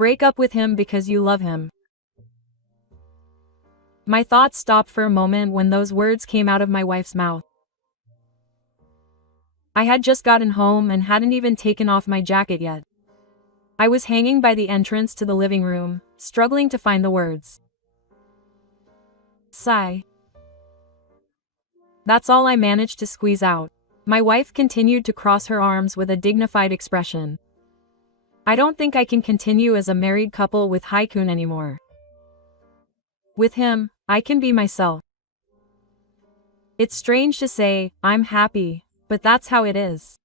Break up with him because you love him. My thoughts stopped for a moment when those words came out of my wife's mouth. I had just gotten home and hadn't even taken off my jacket yet. I was hanging by the entrance to the living room, struggling to find the words. Sigh. That's all I managed to squeeze out. My wife continued to cross her arms with a dignified expression. I don't think I can continue as a married couple with Haikun anymore. With him, I can be myself. It's strange to say, I'm happy, but that's how it is.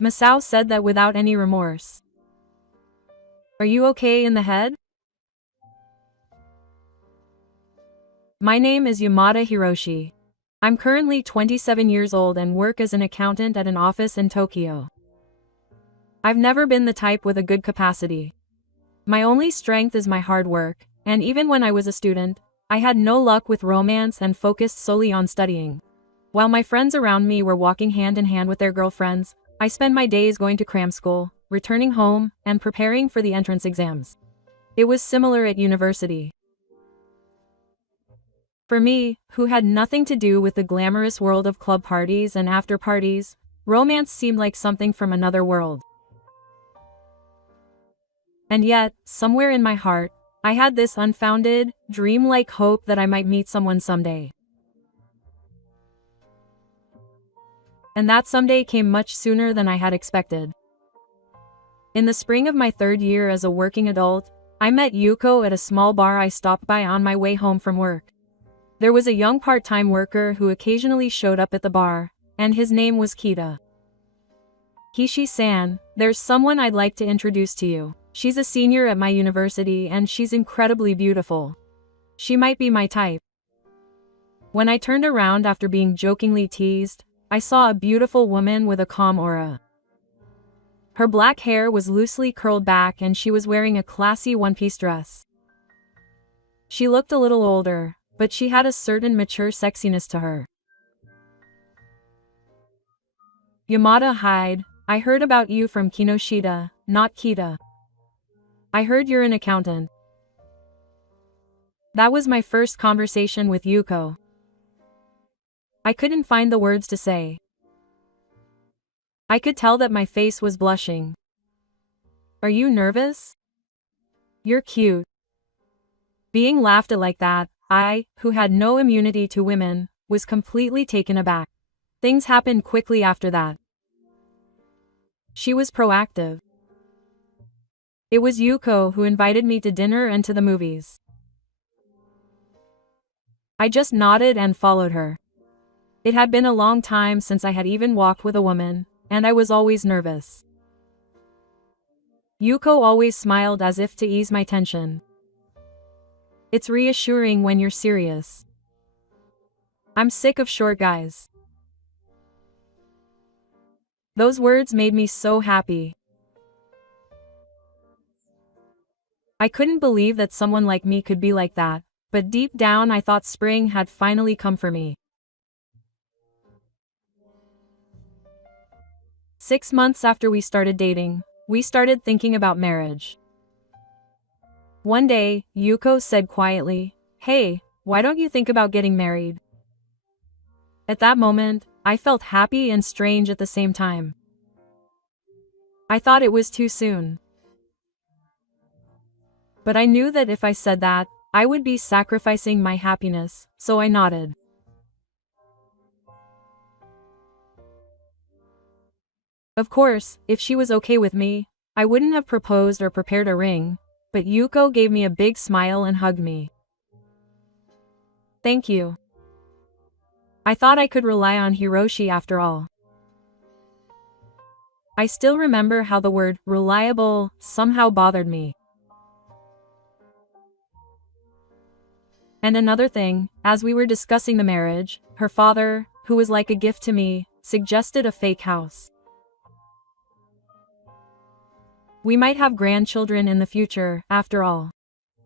Masao said that without any remorse. Are you okay in the head? My name is Yamada Hiroshi. I'm currently 27 years old and work as an accountant at an office in Tokyo. I've never been the type with a good capacity. My only strength is my hard work, and even when I was a student, I had no luck with romance and focused solely on studying. While my friends around me were walking hand in hand with their girlfriends, I spent my days going to cram school, returning home, and preparing for the entrance exams. It was similar at university. For me, who had nothing to do with the glamorous world of club parties and after parties, romance seemed like something from another world. And yet, somewhere in my heart, I had this unfounded, dreamlike hope that I might meet someone someday. And that someday came much sooner than I had expected. In the spring of my third year as a working adult, I met Yuko at a small bar I stopped by on my way home from work. There was a young part-time worker who occasionally showed up at the bar, and his name was Kita. Kishi-san, there's someone I'd like to introduce to you. She's a senior at my university and she's incredibly beautiful. She might be my type. When I turned around after being jokingly teased, I saw a beautiful woman with a calm aura. Her black hair was loosely curled back and she was wearing a classy one-piece dress. She looked a little older, but she had a certain mature sexiness to her. Yamada, hide. I heard about you from Kinoshita, not Kita. I heard you're an accountant. That was my first conversation with Yuko. I couldn't find the words to say. I could tell that my face was blushing. Are you nervous? You're cute. Being laughed at like that, I, who had no immunity to women, was completely taken aback. Things happened quickly after that. She was proactive. It was Yuko who invited me to dinner and to the movies. I just nodded and followed her. It had been a long time since I had even walked with a woman, and I was always nervous. Yuko always smiled as if to ease my tension. It's reassuring when you're serious. I'm sick of short guys. Those words made me so happy. I couldn't believe that someone like me could be like that, but deep down I thought spring had finally come for me. 6 months after we started dating, we started thinking about marriage. One day, Yuko said quietly, "Hey, why don't you think about getting married?" At that moment, I felt happy and strange at the same time. I thought it was too soon. But I knew that if I said that, I would be sacrificing my happiness, so I nodded. Of course, if she was okay with me, I wouldn't have proposed or prepared a ring, but Yuko gave me a big smile and hugged me. Thank you. I thought I could rely on Hiroshi after all. I still remember how the word reliable somehow bothered me. And another thing, as we were discussing the marriage, her father, who was like a gift to me, suggested a fake house. We might have grandchildren in the future, after all.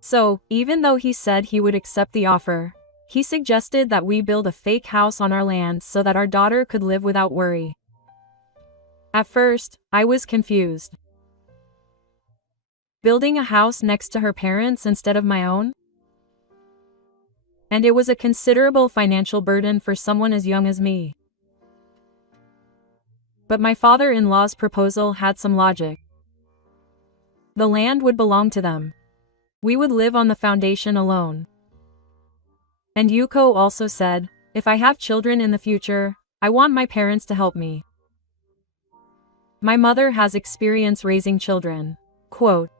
So, even though he said he would accept the offer, he suggested that we build a fake house on our land so that our daughter could live without worry. At first, I was confused. Building a house next to her parents instead of my own? And it was a considerable financial burden for someone as young as me. But my father-in-law's proposal had some logic. The land would belong to them. We would live on the foundation alone. And Yuko also said, if I have children in the future, I want my parents to help me. My mother has experience raising children. Quote,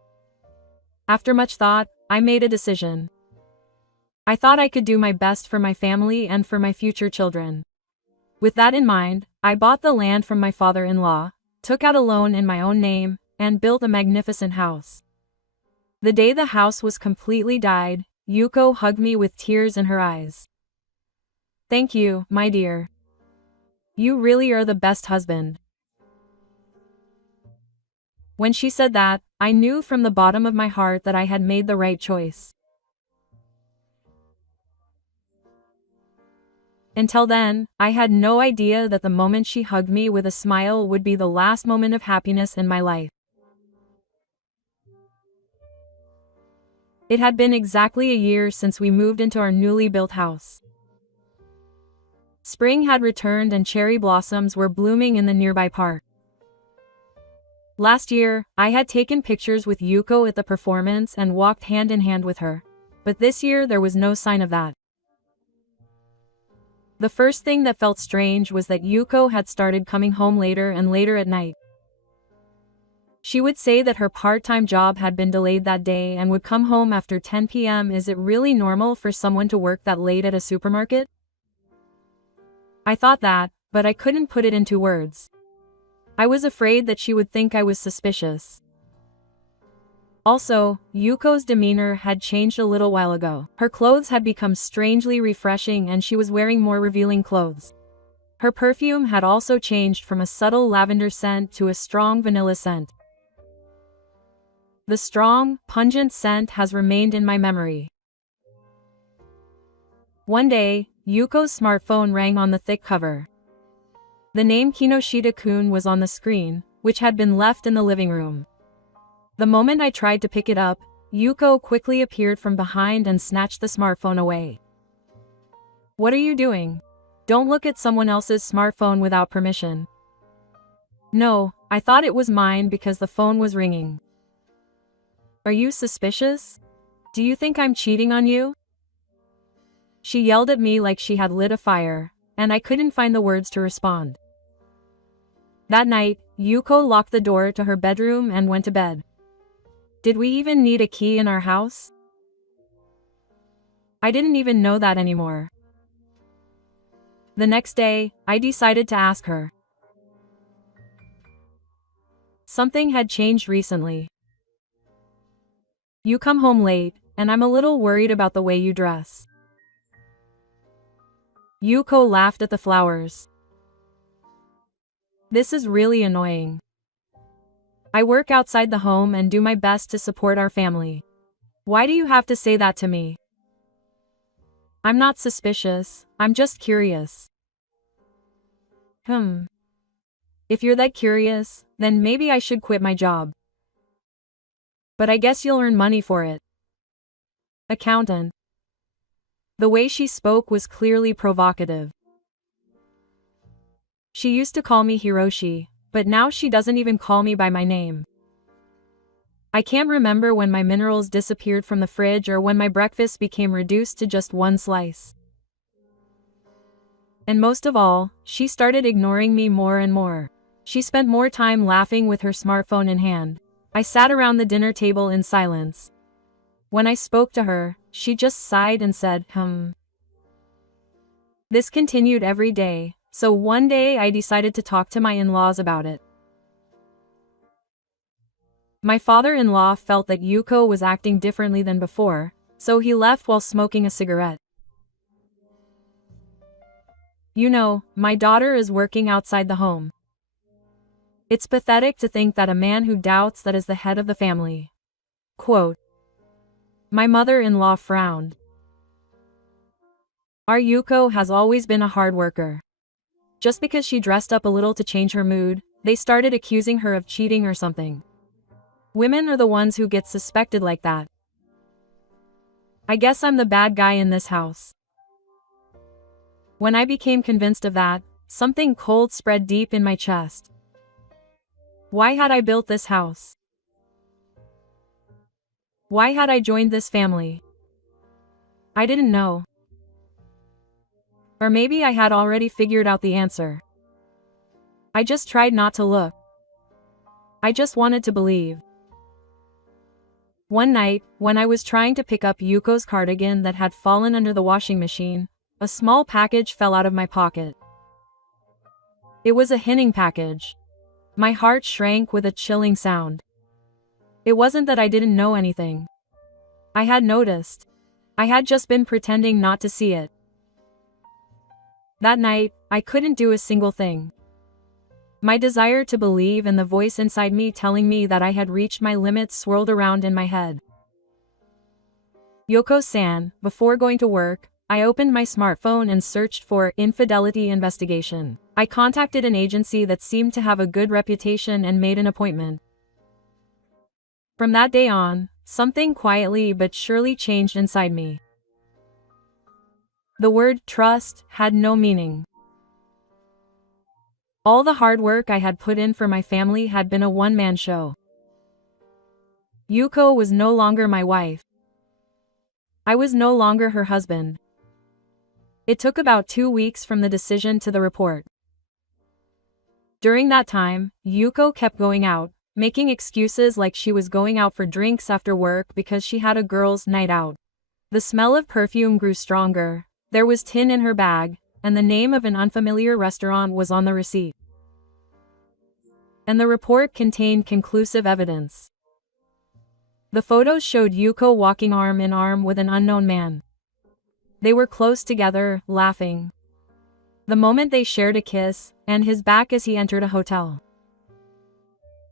after much thought, I made a decision. I thought I could do my best for my family and for my future children. With that in mind, I bought the land from my father-in-law, took out a loan in my own name, and built a magnificent house. The day the house was completely died, Yuko hugged me with tears in her eyes. Thank you, my dear. You really are the best husband. When she said that, I knew from the bottom of my heart that I had made the right choice. Until then, I had no idea that the moment she hugged me with a smile would be the last moment of happiness in my life. It had been exactly a year since we moved into our newly built house. Spring had returned and cherry blossoms were blooming in the nearby park. Last year, I had taken pictures with Yuko at the performance and walked hand in hand with her. But this year there was no sign of that. The first thing that felt strange was that Yuko had started coming home later and later at night. She would say that her part-time job had been delayed that day and would come home after 10 p.m. Is it really normal for someone to work that late at a supermarket? I thought that, but I couldn't put it into words. I was afraid that she would think I was suspicious. Also, Yuko's demeanor had changed a little while ago. Her clothes had become strangely refreshing and she was wearing more revealing clothes. Her perfume had also changed from a subtle lavender scent to a strong vanilla scent. The strong, pungent scent has remained in my memory. One day, Yuko's smartphone rang on the thick cover. The name Kinoshita-kun was on the screen, which had been left in the living room. The moment I tried to pick it up, Yuko quickly appeared from behind and snatched the smartphone away. What are you doing? Don't look at someone else's smartphone without permission. No, I thought it was mine because the phone was ringing. Are you suspicious? Do you think I'm cheating on you? She yelled at me like she had lit a fire, and I couldn't find the words to respond. That night, Yuko locked the door to her bedroom and went to bed. Did we even need a key in our house? I didn't even know that anymore. The next day, I decided to ask her. Something had changed recently. You come home late, and I'm a little worried about the way you dress. Yuko laughed at the flowers. This is really annoying. I work outside the home and do my best to support our family. Why do you have to say that to me? I'm not suspicious, I'm just curious. If you're that curious, then maybe I should quit my job. But I guess you'll earn money for it. Accountant. The way she spoke was clearly provocative. She used to call me Hiroshi, but now she doesn't even call me by my name. I can't remember when my minerals disappeared from the fridge or when my breakfast became reduced to just one slice. And most of all, she started ignoring me more and more. She spent more time laughing with her smartphone in hand. I sat around the dinner table in silence. When I spoke to her, she just sighed and said, This continued every day, so one day I decided to talk to my in-laws about it. My father-in-law felt that Yuko was acting differently than before, so he left while smoking a cigarette. You know, my daughter is working outside the home. It's pathetic to think that a man who doubts that is the head of the family. Quote. My mother-in-law frowned. Our Yuko has always been a hard worker. Just because she dressed up a little to change her mood, they started accusing her of cheating or something. Women are the ones who get suspected like that. I guess I'm the bad guy in this house. When I became convinced of that, something cold spread deep in my chest. Why had I built this house? Why had I joined this family? I didn't know. Or maybe I had already figured out the answer. I just tried not to look. I just wanted to believe. One night, when I was trying to pick up Yuko's cardigan that had fallen under the washing machine, a small package fell out of my pocket. It was a hinting package. My heart shrank with a chilling sound. It wasn't that I didn't know anything. I had noticed. I had just been pretending not to see it. That night, I couldn't do a single thing. My desire to believe and the voice inside me telling me that I had reached my limits swirled around in my head. Yoko-san, before going to work, I opened my smartphone and searched for infidelity investigation. I contacted an agency that seemed to have a good reputation and made an appointment. From that day on, something quietly but surely changed inside me. The word trust had no meaning. All the hard work I had put in for my family had been a one-man show. Yuko was no longer my wife. I was no longer her husband. It took about 2 weeks from the decision to the report. During that time, Yuko kept going out, making excuses like she was going out for drinks after work because she had a girls' night out. The smell of perfume grew stronger, there was tin in her bag, and the name of an unfamiliar restaurant was on the receipt. And the report contained conclusive evidence. The photos showed Yuko walking arm in arm with an unknown man. They were close together, laughing. The moment they shared a kiss, and his back as he entered a hotel.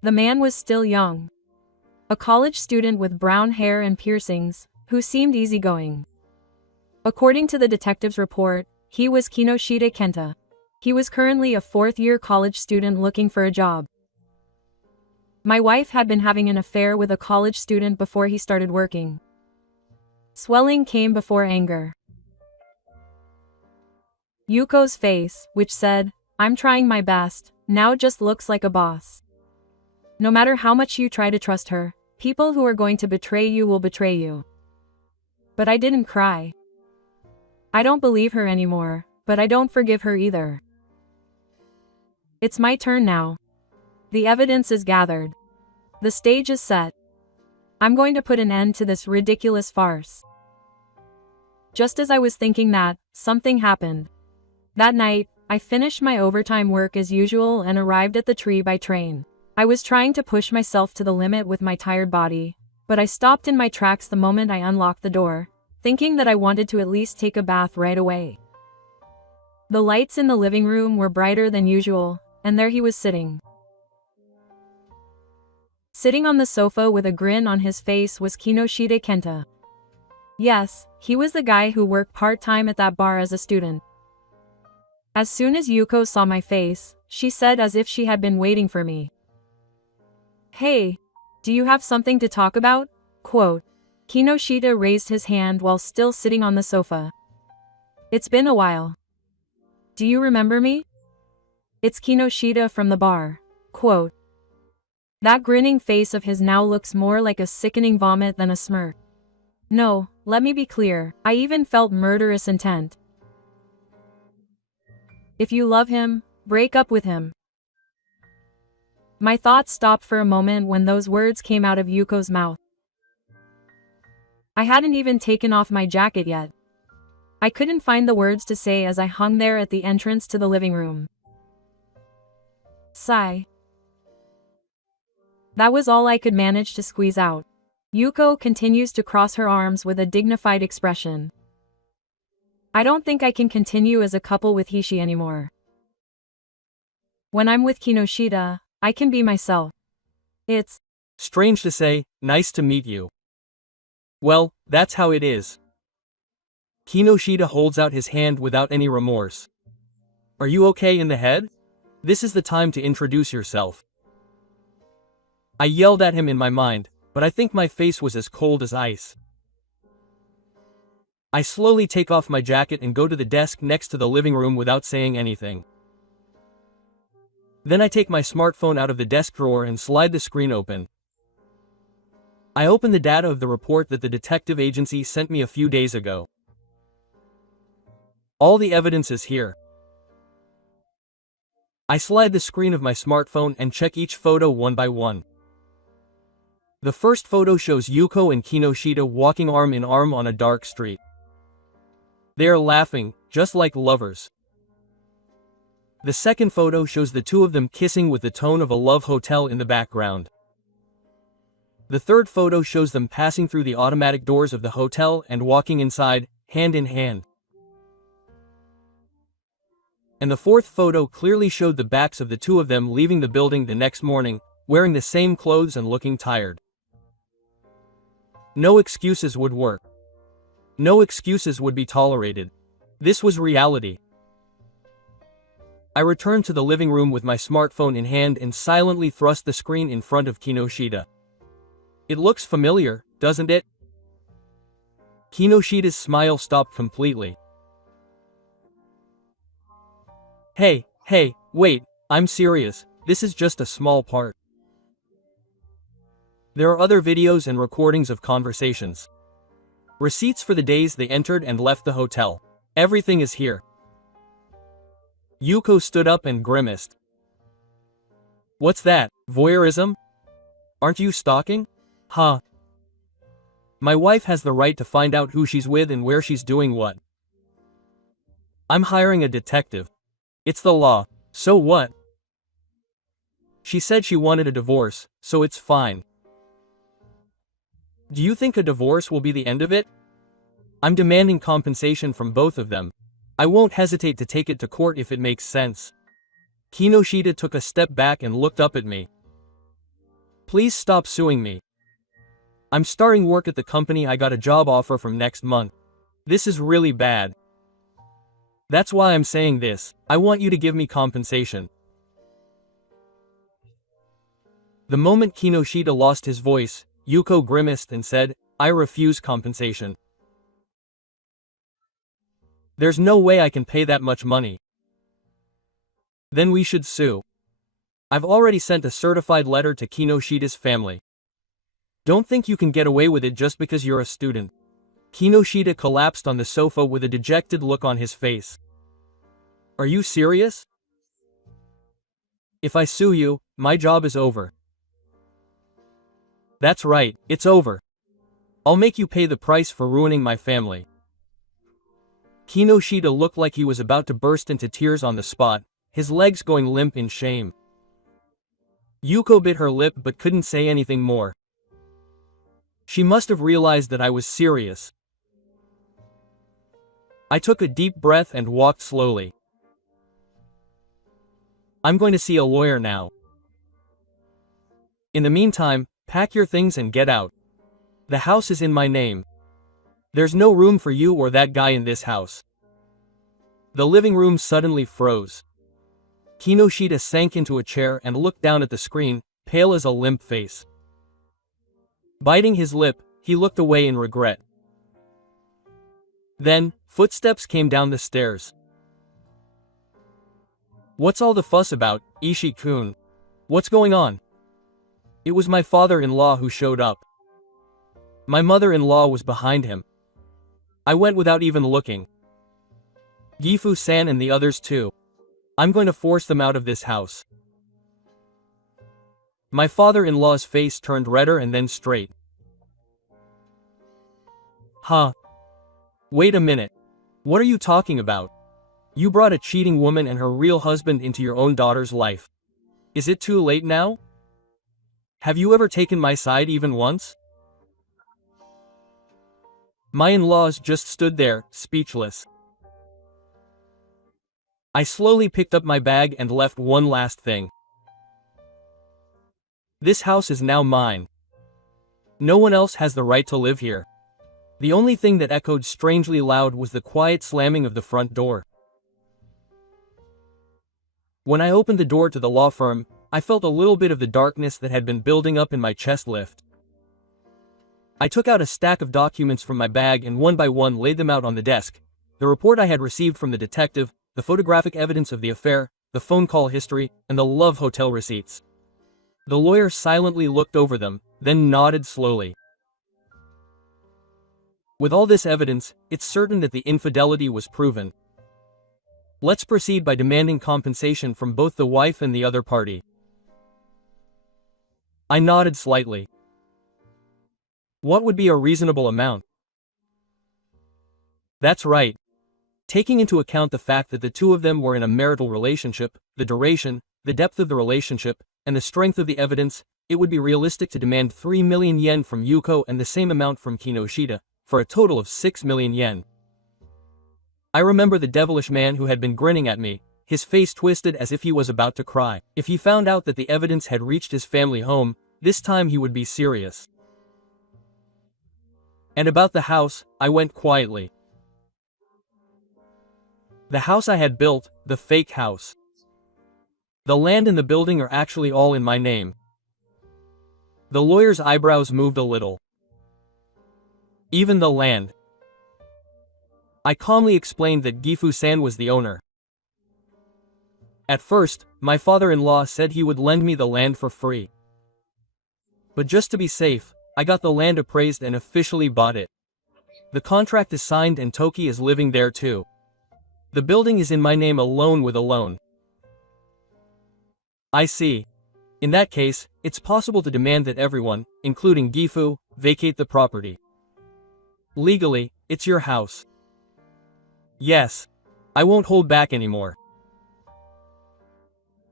The man was still young. A college student with brown hair and piercings, who seemed easygoing. According to the detective's report, he was Kinoshita Kenta. He was currently a fourth-year college student looking for a job. My wife had been having an affair with a college student before he started working. Swelling came before anger. Yuko's face, which said, "I'm trying my best," now just looks like a boss. No matter how much you try to trust her, people who are going to betray you will betray you. But I didn't cry. I don't believe her anymore, but I don't forgive her either. It's my turn now. The evidence is gathered. The stage is set. I'm going to put an end to this ridiculous farce. Just as I was thinking that, something happened. That night, I finished my overtime work as usual and arrived at the tree by train. I was trying to push myself to the limit with my tired body, but I stopped in my tracks the moment I unlocked the door, thinking that I wanted to at least take a bath right away. The lights in the living room were brighter than usual, and there he was sitting. Sitting on the sofa with a grin on his face was Kinoshita Kenta. Yes, he was the guy who worked part-time at that bar as a student. As soon as Yuko saw my face, she said as if she had been waiting for me. "Hey, do you have something to talk about?" Quote. Kinoshita raised his hand while still sitting on the sofa. "It's been a while. Do you remember me? It's Kinoshita from the bar." Quote. That grinning face of his now looks more like a sickening vomit than a smirk. No, let me be clear, I even felt murderous intent. If you love him, break up with him. My thoughts stopped for a moment when those words came out of Yuko's mouth. I hadn't even taken off my jacket yet. I couldn't find the words to say as I hung there at the entrance to the living room. Sigh. That was all I could manage to squeeze out. Yuko continues to cross her arms with a dignified expression. I don't think I can continue as a couple with Hishi anymore. When I'm with Kinoshita, I can be myself. It's strange to say, nice to meet you. Well, that's how it is. Kinoshita holds out his hand without any remorse. Are you okay in the head? This is the time to introduce yourself. I yelled at him in my mind, but I think my face was as cold as ice. I slowly take off my jacket and go to the desk next to the living room without saying anything. Then I take my smartphone out of the desk drawer and slide the screen open. I open the data of the report that the detective agency sent me a few days ago. All the evidence is here. I slide the screen of my smartphone and check each photo one by one. The first photo shows Yuko and Kinoshita walking arm in arm on a dark street. They are laughing, just like lovers. The second photo shows the two of them kissing with the tone of a love hotel in the background. The third photo shows them passing through the automatic doors of the hotel and walking inside, hand in hand. And the fourth photo clearly showed the backs of the two of them leaving the building the next morning, wearing the same clothes and looking tired. No excuses would work. No excuses would be tolerated. This was reality. I returned to the living room with my smartphone in hand and silently thrust the screen in front of Kinoshita. It looks familiar, doesn't it? Kinoshita's smile stopped completely. Hey, wait, I'm serious, this is just a small part. There are other videos and recordings of conversations. Receipts for the days they entered and left the hotel. Everything is here. Yuko stood up and grimaced. What's that, voyeurism? Aren't you stalking? Huh. My wife has the right to find out who she's with and where she's doing what. I'm hiring a detective. It's the law, so what? She said she wanted a divorce, so it's fine. Do you think a divorce will be the end of it? I'm demanding compensation from both of them. I won't hesitate to take it to court if it makes sense. Kinoshita took a step back and looked up at me. Please stop suing me. I'm starting work at the company I got a job offer from next month. This is really bad. That's why I'm saying this, I want you to give me compensation. The moment Kinoshita lost his voice, Yuko grimaced and said, I refuse compensation. There's no way I can pay that much money. Then we should sue. I've already sent a certified letter to Kinoshita's family. Don't think you can get away with it just because you're a student. Kinoshita collapsed on the sofa with a dejected look on his face. Are you serious? If I sue you, my job is over. That's right, it's over. I'll make you pay the price for ruining my family. Kinoshita looked like he was about to burst into tears on the spot, his legs going limp in shame. Yuko bit her lip but couldn't say anything more. She must have realized that I was serious. I took a deep breath and walked slowly. I'm going to see a lawyer now. In the meantime, pack your things and get out. The house is in my name. There's no room for you or that guy in this house. The living room suddenly froze. Kinoshita sank into a chair and looked down at the screen, pale as a limp face. Biting his lip, he looked away in regret. Then, footsteps came down the stairs. What's all the fuss about, Ishii-kun? What's going on? It was my father-in-law who showed up. My mother-in-law was behind him. I went without even looking. Gifu-san and the others too. I'm going to force them out of this house. My father-in-law's face turned redder and then straight. Huh? Wait a minute. What are you talking about? You brought a cheating woman and her real husband into your own daughter's life. Is it too late now? Have you ever taken my side even once? My in-laws just stood there, speechless. I slowly picked up my bag and left one last thing. This house is now mine. No one else has the right to live here. The only thing that echoed strangely loud was the quiet slamming of the front door. When I opened the door to the law firm, I felt a little bit of the darkness that had been building up in my chest lift. I took out a stack of documents from my bag and one by one laid them out on the desk. The report I had received from the detective, the photographic evidence of the affair, the phone call history, and the love hotel receipts. The lawyer silently looked over them, then nodded slowly. With all this evidence, it's certain that the infidelity was proven. Let's proceed by demanding compensation from both the wife and the other party. I nodded slightly. What would be a reasonable amount? That's right. Taking into account the fact that the two of them were in a marital relationship, the duration, the depth of the relationship, and the strength of the evidence, it would be realistic to demand 3 million yen from Yuko and the same amount from Kinoshita, for a total of 6 million yen. I remember the devilish man who had been grinning at me, his face twisted as if he was about to cry. If he found out that the evidence had reached his family home, this time he would be serious. And about the house, I went quietly. The house I had built, the fake house. The land and the building are actually all in my name. The lawyer's eyebrows moved a little. Even the land. I calmly explained that Gifu-san was the owner. At first, my father-in-law said he would lend me the land for free. But just to be safe, I got the land appraised and officially bought it. The contract is signed and Toki is living there too. The building is in my name alone with a loan. I see. In that case, it's possible to demand that everyone, including Gifu, vacate the property. Legally, it's your house. Yes. I won't hold back anymore.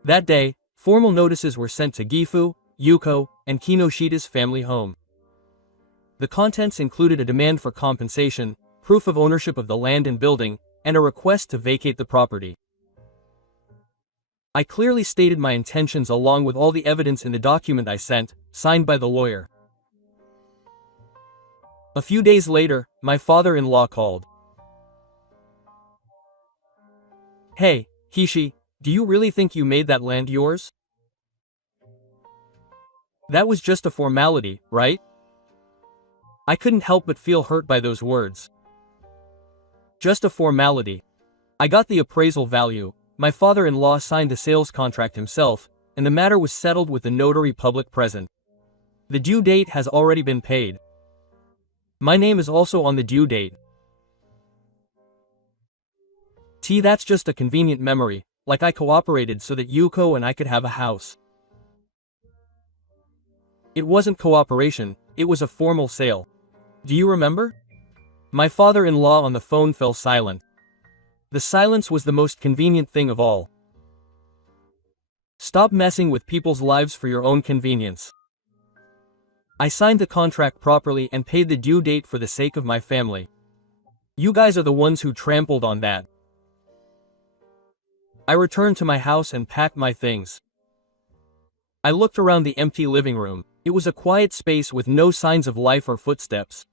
That day, formal notices were sent to Gifu, Yuko, and Kinoshita's family home. The contents included a demand for compensation, proof of ownership of the land and building, and a request to vacate the property. I clearly stated my intentions along with all the evidence in the document I sent, signed by the lawyer. A few days later, my father-in-law called. Hey, Kishi, do you really think you made that land yours? That was just a formality, right? I couldn't help but feel hurt by those words. Just a formality. I got the appraisal value, my father-in-law signed the sales contract himself, and the matter was settled with the notary public present. The due date has already been paid. My name is also on the due date. That's just a convenient memory, like I cooperated so that Yuko and I could have a house. It wasn't cooperation, it was a formal sale. Do you remember? My father-in-law on the phone fell silent. The silence was the most convenient thing of all. Stop messing with people's lives for your own convenience. I signed the contract properly and paid the due date for the sake of my family. You guys are the ones who trampled on that. I returned to my house and packed my things. I looked around the empty living room. It was a quiet space with no signs of life or footsteps.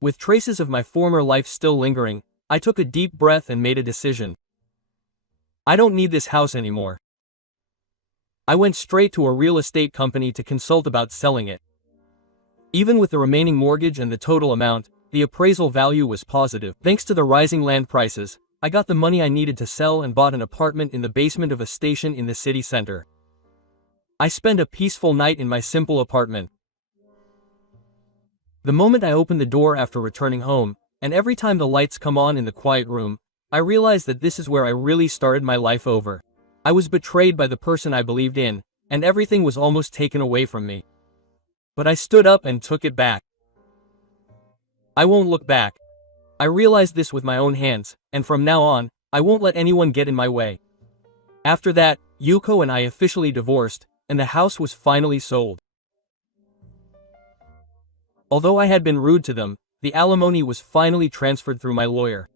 With traces of my former life still lingering, I took a deep breath and made a decision. I don't need this house anymore. I went straight to a real estate company to consult about selling it. Even with the remaining mortgage and the total amount, the appraisal value was positive. Thanks to the rising land prices, I got the money I needed to sell and bought an apartment in the basement of a station in the city center. I spent a peaceful night in my simple apartment. The moment I opened the door after returning home, and every time the lights come on in the quiet room, I realized that this is where I really started my life over. I was betrayed by the person I believed in, and everything was almost taken away from me. But I stood up and took it back. I won't look back. I realized this with my own hands, and from now on, I won't let anyone get in my way. After that, Yuko and I officially divorced, and the house was finally sold. Although I had been rude to them, the alimony was finally transferred through my lawyer.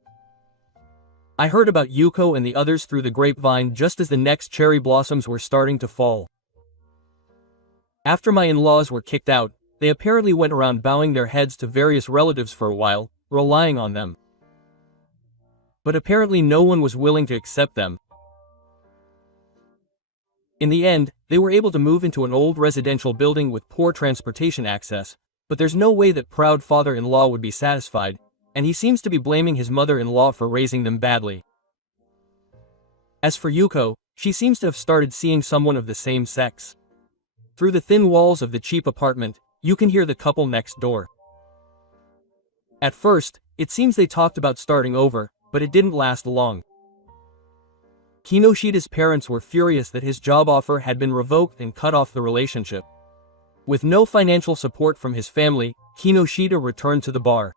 I heard about Yuko and the others through the grapevine just as the next cherry blossoms were starting to fall. After my in-laws were kicked out, they apparently went around bowing their heads to various relatives for a while, relying on them. But apparently no one was willing to accept them. In the end, they were able to move into an old residential building with poor transportation access, but there's no way that proud father-in-law would be satisfied, and he seems to be blaming his mother-in-law for raising them badly. As for Yuko, she seems to have started seeing someone of the same sex. Through the thin walls of the cheap apartment, you can hear the couple next door. At first, it seems they talked about starting over, but it didn't last long. Kinoshida's parents were furious that his job offer had been revoked and cut off the relationship. With no financial support from his family, Kinoshida returned to the bar.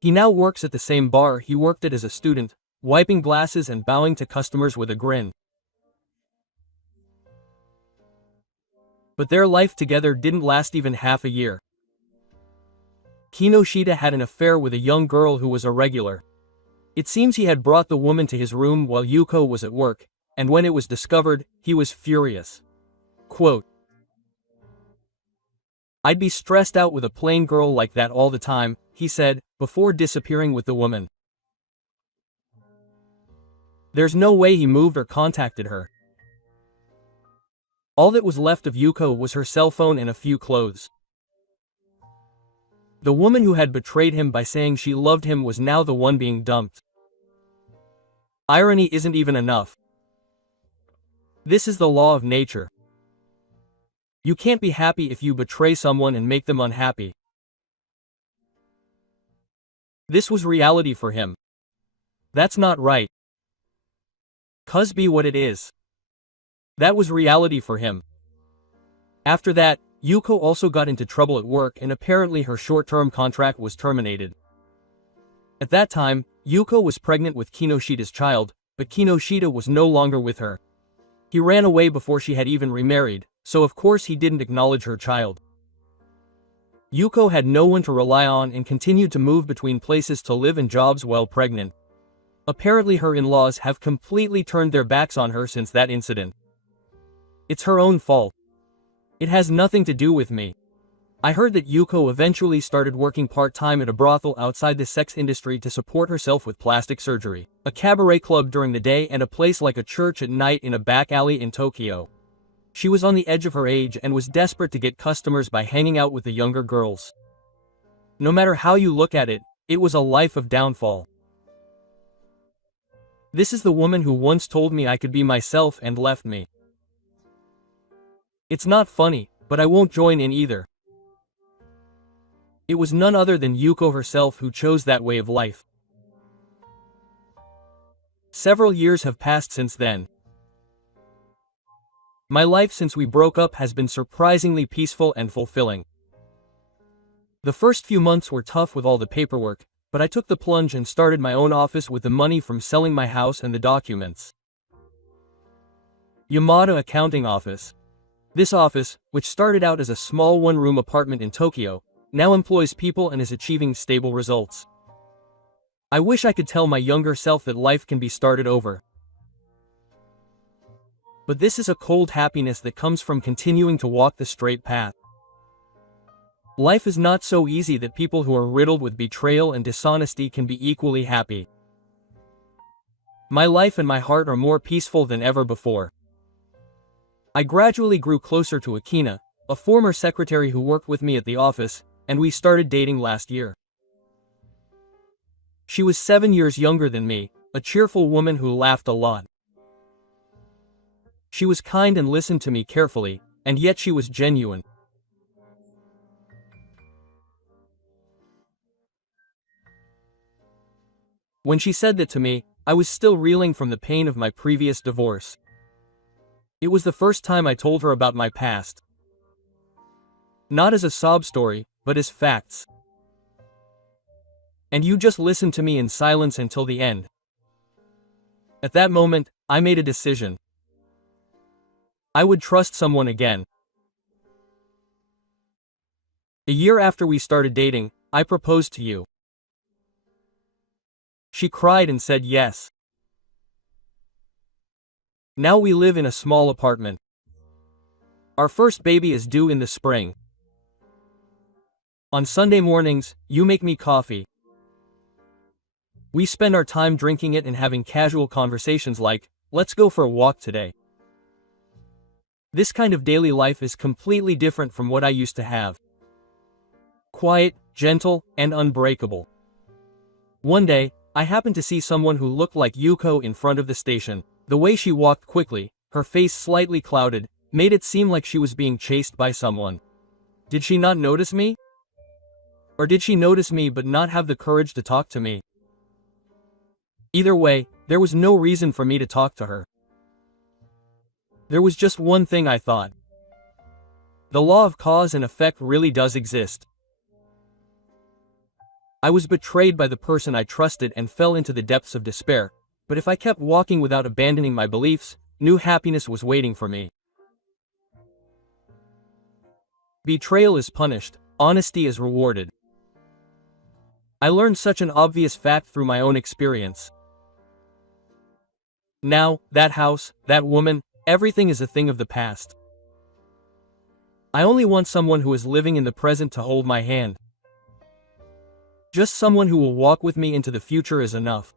He now works at the same bar he worked at as a student, wiping glasses and bowing to customers with a grin. But their life together didn't last even half a year. Kinoshida had an affair with a young girl who was irregular. It seems he had brought the woman to his room while Yuko was at work, and when it was discovered, he was furious. Quote, "I'd be stressed out with a plain girl like that all the time," he said, before disappearing with the woman. There's no way he moved or contacted her. All that was left of Yuko was her cell phone and a few clothes. The woman who had betrayed him by saying she loved him was now the one being dumped. Irony isn't even enough. This is the law of nature. You can't be happy if you betray someone and make them unhappy. This was reality for him. That's not right. 'Cause be what it is. That was reality for him. After that, Yuko also got into trouble at work and apparently her short-term contract was terminated. At that time, Yuko was pregnant with Kinoshida's child, but Kinoshida was no longer with her. He ran away before she had even remarried, so of course he didn't acknowledge her child. Yuko had no one to rely on and continued to move between places to live and jobs while pregnant. Apparently her in-laws have completely turned their backs on her since that incident. It's her own fault. It has nothing to do with me. I heard that Yuko eventually started working part-time at a brothel outside the sex industry to support herself with plastic surgery, a cabaret club during the day and a place like a church at night in a back alley in Tokyo. She was on the edge of her age and was desperate to get customers by hanging out with the younger girls. No matter how you look at it, it was a life of downfall. This is the woman who once told me I could be myself and left me. It's not funny, but I won't join in either. It was none other than Yuko herself who chose that way of life. Several years have passed since then. My life since we broke up has been surprisingly peaceful and fulfilling. The first few months were tough with all the paperwork, but I took the plunge and started my own office with the money from selling my house and the documents. Yamada Accounting Office. This office, which started out as a small one-room apartment in Tokyo, now employs people and is achieving stable results. I wish I could tell my younger self that life can be started over. But this is a cold happiness that comes from continuing to walk the straight path. Life is not so easy that people who are riddled with betrayal and dishonesty can be equally happy. My life and my heart are more peaceful than ever before. I gradually grew closer to Akina, a former secretary who worked with me at the office, and we started dating last year. She was 7 years younger than me, a cheerful woman who laughed a lot. She was kind and listened to me carefully, and yet she was genuine. When she said that to me, I was still reeling from the pain of my previous divorce. It was the first time I told her about my past. Not as a sob story, but as facts. And you just listened to me in silence until the end. At that moment, I made a decision. I would trust someone again. A year after we started dating, I proposed to you. She cried and said yes. Now we live in a small apartment. Our first baby is due in the spring. On Sunday mornings, you make me coffee. We spend our time drinking it and having casual conversations like, let's go for a walk today. This kind of daily life is completely different from what I used to have. Quiet, gentle, and unbreakable. One day, I happened to see someone who looked like Yuko in front of the station. The way she walked quickly, her face slightly clouded, made it seem like she was being chased by someone. Did she not notice me? Or did she notice me but not have the courage to talk to me? Either way, there was no reason for me to talk to her. There was just one thing I thought. The law of cause and effect really does exist. I was betrayed by the person I trusted and fell into the depths of despair, but if I kept walking without abandoning my beliefs, new happiness was waiting for me. Betrayal is punished, honesty is rewarded. I learned such an obvious fact through my own experience. Now, that house, that woman, everything is a thing of the past. I only want someone who is living in the present to hold my hand. Just someone who will walk with me into the future is enough.